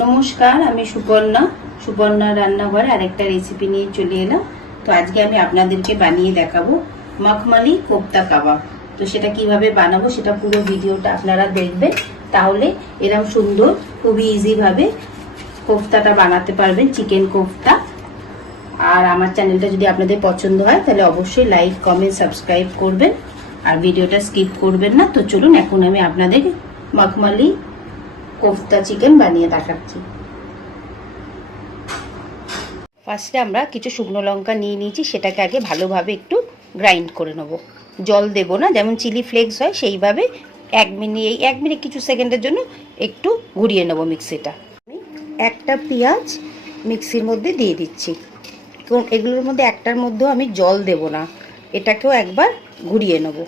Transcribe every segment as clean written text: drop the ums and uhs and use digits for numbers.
নমস্কার, আমি সুপর্ণা রান্নাঘরে আরেকটা রেসিপি নিয়ে চলে এলাম। তো আজকে আমি আপনাদেরকে বানিয়ে দেখাবো মখমলি কোপ্তা কাবাব। তো সেটা কিভাবে বানাবো সেটা পুরো ভিডিওটা আপনারা দেখবেন, তাহলে এরকম সুন্দর খুবই ইজি ভাবে কোপ্তাটা বানাতে পারবেন, চিকেন কোপ্তা। আর আমার চ্যানেলটা যদি আপনাদের পছন্দ হয় তাহলে অবশ্যই লাইক, কমেন্ট, সাবস্ক্রাইব করবেন আর ভিডিওটা স্কিপ করবেন না। তো চলুন এখন আমি আপনাদের মখমলি কোফতা চিকেন বানিয়ে দেখাচ্ছি। ফার্স্টে আমরা কিছু শুকনো লঙ্কা নিয়ে নিয়েছি, সেটাকে আগে ভালোভাবে একটু গ্রাইন্ড করে নেব। জল দেব না, যেমন চিলি ফ্লেক্স হয় সেইভাবে 1 মিনিট কিছু সেকেন্ডের জন্য একটু ঘুরিয়ে নেব মিক্সিটা। আমি একটা পেঁয়াজ মিক্সির মধ্যে দিয়ে দিচ্ছি। এগুলোর মধ্যে একটার মধ্যেও আমি জল দেব না, এটাকেও একবার ঘুরিয়ে নেব।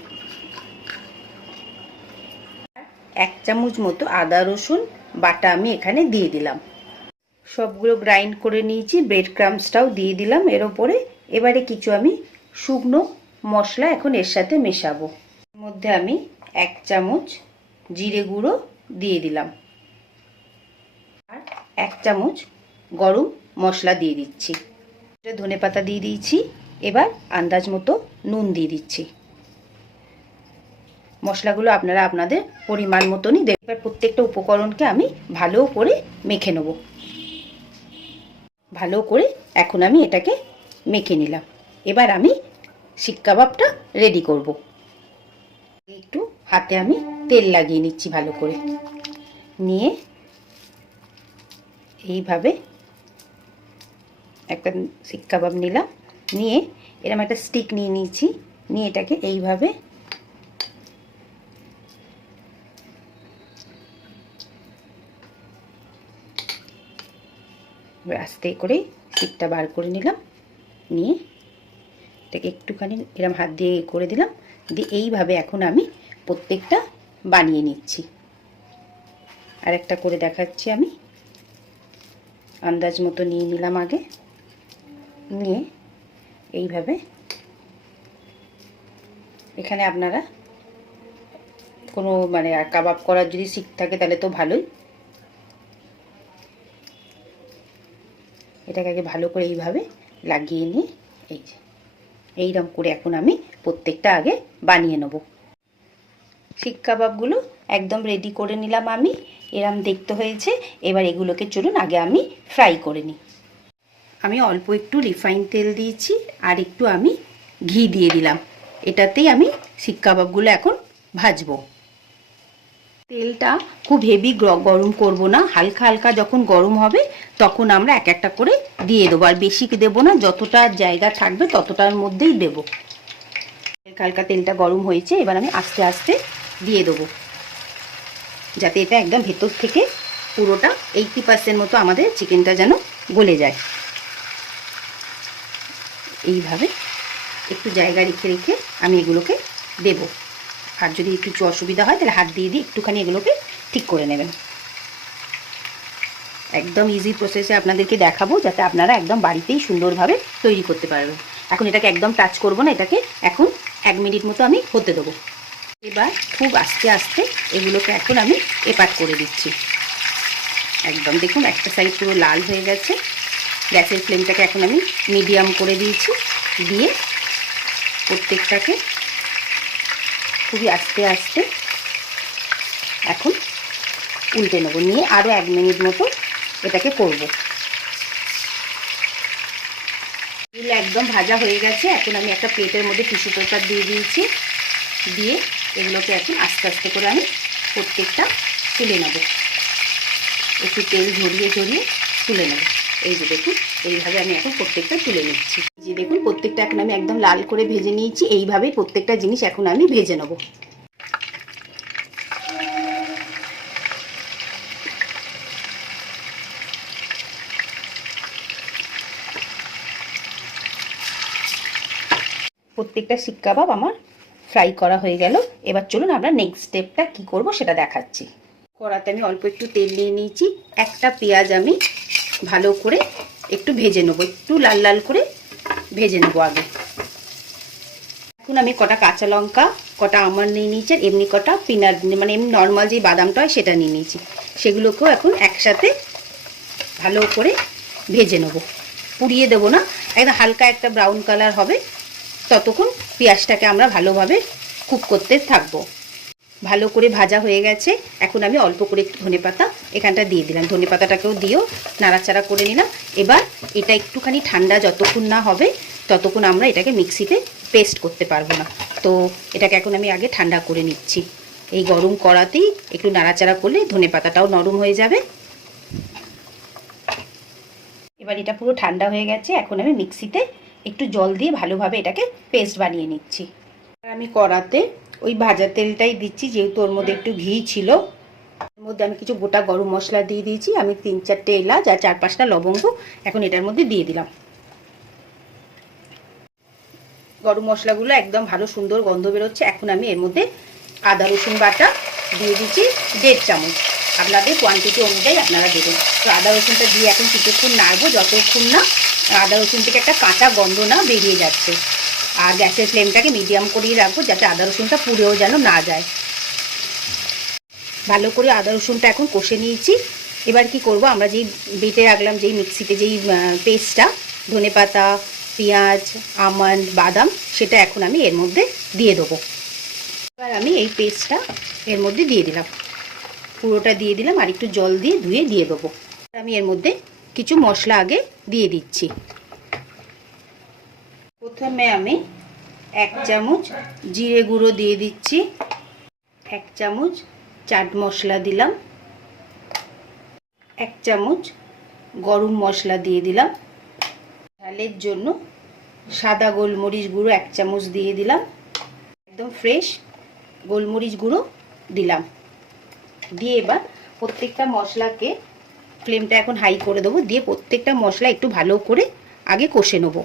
1 চামচ মতো আদা রসুন বাটা আমি এখানে দিয়ে দিলাম। সবগুলো গ্রাইন্ড করে নিয়েছি, ব্রেড ক্রাম্বসটাও দিয়ে দিলাম এর ওপরে। এবারে কিছু আমি শুকনো মশলা এখন এর সাথে মেশাবো। এর মধ্যে আমি 1 চামচ জিরে গুঁড়ো দিয়ে দিলাম আর 1 চামচ গরম মশলা দিয়ে দিচ্ছি। ধনেপাতা দিয়ে দিয়েছি। এবার আন্দাজ মতো নুন দিয়ে দিচ্ছি। মশলাগুলো আপনারা আপনাদের পরিমাণ মতনই দেবেন। এবার প্রত্যেকটা উপকরণকে আমি ভালো করে মেখে নেব। ভালো করে এখন আমি এটাকে মেখে নিলাম। এবার আমি শিক কাবাবটা রেডি করব। একটু হাতে আমি তেল লাগিয়ে নিচ্ছি ভালো করে, নিয়ে এইভাবে একটা শিক কাবাব নিলাম, নিয়ে এরকম একটা স্টিক নিয়ে নিয়েছি, নিয়ে এটাকে এইভাবে আস্তে করে শিকটা বার করে নিলাম, নিয়ে এটাকে একটুখানি এরকম হাত দিয়ে করে দিলাম, দিয়ে এইভাবে এখন আমি প্রত্যেকটা বানিয়ে নিচ্ছি। আর একটা করে দেখাচ্ছি। আমি আন্দাজ মতো নিয়ে নিলাম আগে, নিয়ে এইভাবে এখানে আপনারা কোনো কাবাব করার যদি শিক থাকে তাহলে তো ভালোই। এটাকে আগে ভালো করে এইভাবে লাগিয়ে নিয়ে এইরকম করে এখন আমি প্রত্যেকটা আগে বানিয়ে নেব। শিক কাবাবগুলো একদম রেডি করে নিলাম আমি, এরম দেখতে হয়েছে। এবার এগুলোকে চলুন আগে আমি ফ্রাই করে নিই। আমি অল্প একটু রিফাইন তেল দিয়েছি আর একটু আমি ঘি দিয়ে দিলাম। এটাতেই আমি শিক কাবাবগুলো এখন ভাজবো। তেলটা খুব হেভি গরম করব না, হালকা হালকা যখন গরম হবে তখন আমরা এক একটা করে দিয়ে দেবো। আর বেশি দেবো না, যতটা জায়গা থাকবে ততটার মধ্যেই দেবো। হালকা হালকা তেলটা গরম হয়েছে, এবার আমি আস্তে আস্তে দিয়ে দেবো, যাতে এটা একদম ভেতর থেকে পুরোটা 80% মতো আমাদের চিকেনটা যেন গলে যায়। এইভাবে একটু জায়গা রেখে রেখে আমি এগুলোকে দেবো। আর যদি একটু অসুবিধা হয় তাহলে হাত দিয়ে দিয়ে একটুখানি এগুলোকে ঠিক করে নেবেন। একদম ইজি প্রসেসে আপনাদেরকে দেখাবো, যাতে আপনারা একদম বাড়িতেই সুন্দরভাবে তৈরি করতে পারবেন। এখন এটাকে একদম টাচ করব না, এটাকে এখন 1 মিনিট মতো আমি হতে দেবো। এবার খুব আস্তে আস্তে এগুলোকে এখন আমি এপাট করে দিচ্ছি। একদম দেখুন একটা সাইড পুরো লাল হয়ে গেছে। গ্যাসের ফ্লেমটাকে এখন আমি মিডিয়াম করে দিয়েছি, দিয়ে প্রত্যেকটাকে খুবই আস্তে আস্তে এখন উল্টে নেবো, নিয়ে আরও 1 মিনিট মতো এটাকে করব। এগুলো একদম ভাজা হয়ে গেছে। এখন আমি একটা প্লেটের মধ্যে টিস্যু পেপার দিয়ে দিয়েছি, দিয়ে এগুলোকে এখন আস্তে আস্তে করে আমি প্রত্যেকটা তুলে নেব। একটু তেল ঝরিয়ে ঝরিয়ে তুলে নেব। এই যে দেখুন, এইভাবে আমি এখন প্রত্যেকটা তুলে নিচ্ছি। যে দেখুন প্রত্যেকটা এখন আমি একদম লাল করে ভেজে নিয়েছি। এইভাবেই প্রত্যেকটা জিনিস এখন আমি ভেজে নেব। প্রত্যেকটা শিক কাবাব আমার ফ্রাই করা হয়ে গেল। এবার চলুন আমরা নেক্সট স্টেপটা কি করব সেটা দেখাচ্ছি। কড়াতে আমি অল্প একটু তেল নিয়ে নিয়েছি। একটা পেঁয়াজ আমি ভালো করে একটু ভেজে নেবো, একটু লাল লাল করে ভেজে নেবো আগে। এখন আমি কটা কাঁচা লঙ্কা, কটা আমন্ড নিয়ে নিয়েছি, এমনি কটা পিনাট এমনি নর্মাল যে বাদামটা হয় সেটা নিয়ে নিয়েছি। সেগুলোকেও এখন একসাথে ভালো করে ভেজে নেব, পুড়িয়ে দেবো না, একদম হালকা একটা ব্রাউন কালার হবে ততক্ষণ পেঁয়াজটাকে আমরা ভালোভাবে কুক করতে থাকবো। ভালো করে ভাজা হয়ে গেছে, এখন আমি অল্প করে একটু ধনেপাতা এখানটা দিয়ে দিলাম, ধনেপাতাটাকেও দিয়েও নাড়াচাড়া করে নিলাম। এবার এটা একটুখানি ঠান্ডা যতক্ষণ না হবে ততক্ষণ আমরা এটাকে মিক্সিতে পেস্ট করতে পারবো না, তো এটাকে এখন আমি আগে ঠান্ডা করে নিচ্ছি। এই গরম কড়াতেই একটু নাড়াচাড়া করলে ধনেপাতাটাও নরম হয়ে যাবে। এবার এটা পুরো ঠান্ডা হয়ে গেছে, এখন আমি মিক্সিতে একটু জল দিয়ে ভালোভাবে এটাকে পেস্ট বানিয়ে নিচ্ছি। আমি কড়াতে ওই ভাজা তেলটাই দিচ্ছি, যেহেতু ওর মধ্যে একটু ঘি ছিল। এর মধ্যে আমি কিছু গোটা গরম মশলা দিয়ে দিয়েছি, আমি 3-4টে এলাচ আর 4-5টা লবঙ্গ এখন এটার মধ্যে দিয়ে দিলাম। গরম মশলাগুলো একদম ভালো সুন্দর গন্ধ বেরোচ্ছে। এখন আমি এর মধ্যে আদা রসুন বাটা দিয়ে দিচ্ছি 1.5 চামচ, আপনাদের কোয়ান্টিটি অনুযায়ী আপনারা দেবেন। তো আদা রসুনটা দিয়ে এখন কিছুক্ষণ নাড়বো, যতক্ষণ না আদা রসুন থেকে একটা কাঁচা গন্ধ না বেরিয়ে যাচ্ছে। আর গ্যাসের ফ্লেমটাকে মিডিয়াম করেই রাখবো, যাতে আদা রসুনটা পুড়েও যেন না যায়। ভালো করে আদা রসুনটা এখন কষে নিয়েছি। এবার কি করব, আমরা যেই বেটে রাখলাম, যেই মিক্সিতে যেই পেস্টটা, ধনেপাতা, পেঁয়াজ, আমন্ড, বাদাম, সেটা এখন আমি এর মধ্যে দিয়ে দেবো। এবার আমি এই পেস্টটা এর মধ্যে দিয়ে দিলাম, পুরোটা দিয়ে দিলাম, আর একটু জল দিয়ে ধুয়ে দিয়ে দেবো। আমি এর মধ্যে কিছু মশলা আগে দিয়ে দিচ্ছি। প্রথমে আমি 1 চামচ জিরে গুঁড়ো দিয়ে দিচ্ছি, 1 চামচ চাট মশলা দিলাম, 1 চামচ গরম মশলা দিয়ে দিলাম, ঝালের জন্য সাদা গোলমরিচ গুঁড়ো 1 চামচ দিয়ে দিলাম, একদম ফ্রেশ গোলমরিচ গুঁড়ো দিলাম। দিয়ে এবার প্রত্যেকটা মশলাকে ফ্লেমটা এখন হাই করে দেবো, দিয়ে প্রত্যেকটা মশলা একটু ভালো করে আগে কষে নেবো।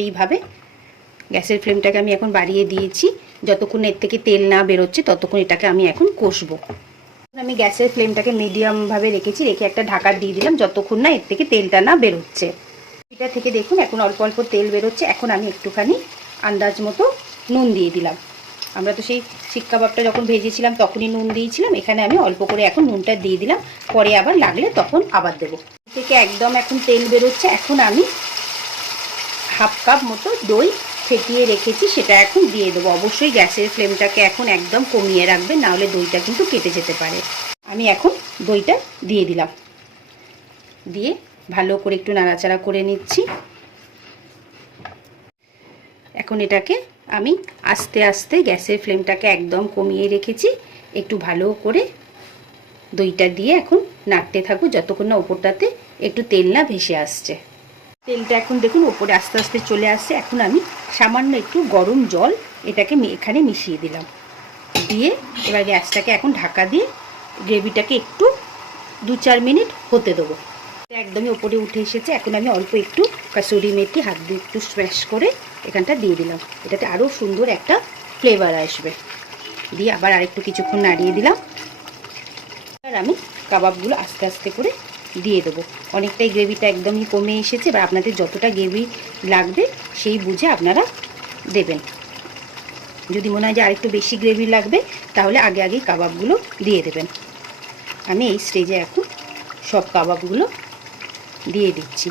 এইভাবে গ্যাসের ফ্লেমটাকে আমি এখন বাড়িয়ে দিয়েছি, যতক্ষণ এর থেকে তেল না বেরোচ্ছে ততক্ষণ এটাকে আমি এখন কষবো। আমি গ্যাসের ফ্লেমটাকে মিডিয়ামভাবে রেখেছি, রেখে একটা ঢাকা দিয়ে দিলাম যতক্ষণ না এর থেকে তেলটা না বেরোচ্ছে। এটা থেকে দেখুন এখন অল্প অল্প তেল বেরোচ্ছে। এখন আমি একটুখানি আন্দাজ মতো নুন দিয়ে দিলাম। আমরা তো সেই শিক কাবাবটা যখন ভেজেছিলাম তখনই নুন দিয়েছিলাম, এখানে আমি অল্প করে এখন নুনটা দিয়ে দিলাম, পরে আবার লাগলে তখন আবার দেবো। থেকে একদম এখন তেল বেরোচ্ছে। এখন আমি 1/2 কাপ মতো দই ফেটিয়ে রেখেছি, সেটা এখন দিয়ে দেবো। অবশ্যই গ্যাসের ফ্লেমটাকে এখন একদম কমিয়ে রাখবেন, নাহলে দইটা কিন্তু কেটে যেতে পারে। আমি এখন দইটা দিয়ে দিলাম, দিয়ে ভালো করে একটু নাড়াচাড়া করে নিচ্ছি। এখন এটাকে আমি আস্তে আস্তে গ্যাসের ফ্লেমটাকে একদম কমিয়ে রেখেছি, একটু ভালো করে দইটা দিয়ে এখন নাড়তে থাকবো যতক্ষণ না ওপরটাতে একটু তেল না ভেসে আসছে। তেলটা এখন দেখুন ওপরে আস্তে আস্তে চলে আসছে। এখন আমি সামান্য একটু গরম জল এটাকে এখানে মিশিয়ে দিলাম, দিয়ে এবার গ্যাসটাকে এখন ঢাকা দিয়ে গ্রেভিটাকে একটু 2-4 মিনিট হতে দেবো। একদমই ওপরে উঠে এসেছে। এখন আমি অল্প একটু কাসুরি মেথি হাত দিয়ে একটু স্ম্যাশ করে এখানটা দিয়ে দিলাম, এটাতে আরও সুন্দর একটা ফ্লেভার আসবে। দিয়ে আবার আরেকটু কিছুক্ষণ নাড়িয়ে দিলাম। আর আমি কাবাবগুলো আস্তে আস্তে করে দিয়ে দেবো। অনেকটাই গ্রেভিটা একদমই কমে এসেছে, এবার আপনাদের যতটা গ্রেভি লাগবে সেই বুঝে আপনারা দেবেন। যদি মনে হয় যে আরেকটু বেশি গ্রেভি লাগবে তাহলে আগে আগেই কাবাবগুলো দিয়ে দেবেন। আমি এই স্টেজে এখন সব কাবাবগুলো দিয়ে দিচ্ছি।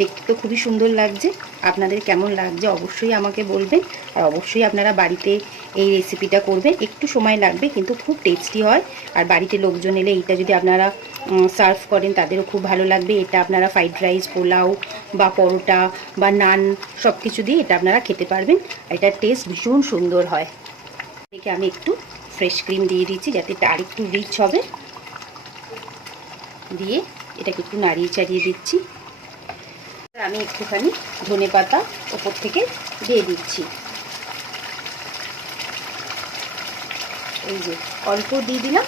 দেখতে তো খুবই সুন্দর লাগছে, আপনাদের কেমন লাগছে অবশ্যই আমাকে বলবেন। আর অবশ্যই আপনারা বাড়িতে এই রেসিপিটা করবেন, একটু সময় লাগবে কিন্তু খুব টেস্টি হয়। আর বাড়িতে লোকজন এলে এইটা যদি আপনারা সার্ভ করেন তাদেরও খুব ভালো লাগবে। এটা আপনারা ফ্রাইড রাইস, পোলাও বা পরোটা বা নান সব কিছু দিয়ে এটা আপনারা খেতে পারবেন। এটার টেস্ট ভীষণ সুন্দর হয়। এদিকে আমি একটু ফ্রেশ ক্রিম দিয়ে দিচ্ছি যাতে এটা আরেকটু রিচ হবে। দিয়ে এটাকে একটু নাড়িয়ে চাড়িয়ে দিচ্ছি। আমি একটুখানি ধনেপাতা ওপর থেকে দিয়ে দিচ্ছি, এই যে অল্প দিয়ে দিলাম।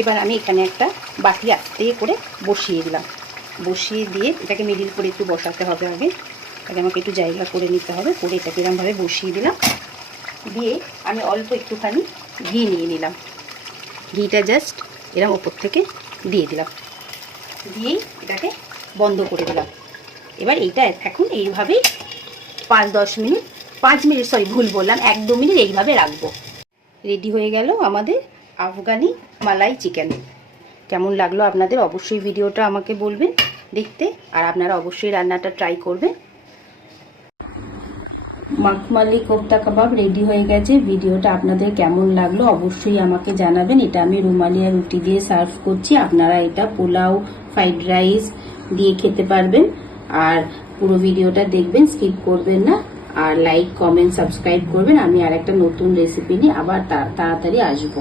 এবার আমি এখানে একটা বাটি আস্তে করে বসিয়ে দিলাম, বসিয়ে দিয়ে এটাকে মিডিল করে একটু বসাতে হবে। আগে আমাকে একটু জায়গা করে নিতে হবে, করে এটাকে এরকমভাবে বসিয়ে দিলাম। দিয়ে আমি অল্প একটুখানি ঘি নিয়ে নিলাম, ঘিটা জাস্ট এরকম ওপর থেকে দিয়ে দিলাম, দিয়েই এটাকে বন্ধ করে দিলাম। এবার এইটা এখন এইভাবেই 5-10 মিনিট, 5 মিনিট সরি ভুল বললাম, 1-2 মিনিট এইভাবে রাখবো। রেডি হয়ে গেল আমাদের আফগানি মালাই চিকেন। কেমন লাগলো আপনাদের অবশ্যই ভিডিওটা আমাকে বলবেন দেখতে, আর আপনারা অবশ্যই রান্নাটা ট্রাই করবেন। মাখমালি কোফতা কাবাব রেডি হয়ে গেছে। ভিডিওটা আপনাদের কেমন লাগলো অবশ্যই আমাকে জানাবেন। এটা আমি রুমালিয়া রুটি দিয়ে সার্ভ করছি, আপনারা এটা পোলাও, ফ্রাইড রাইস দিয়ে খেতে পারবেন। আর পুরো ভিডিওটা দেখবেন, স্কিপ করবেন না, আর লাইক, কমেন্ট, সাবস্ক্রাইব করবেন। আমি আর একটা নতুন রেসিপি নিয়ে আবার তাড়াতাড়ি আসবো।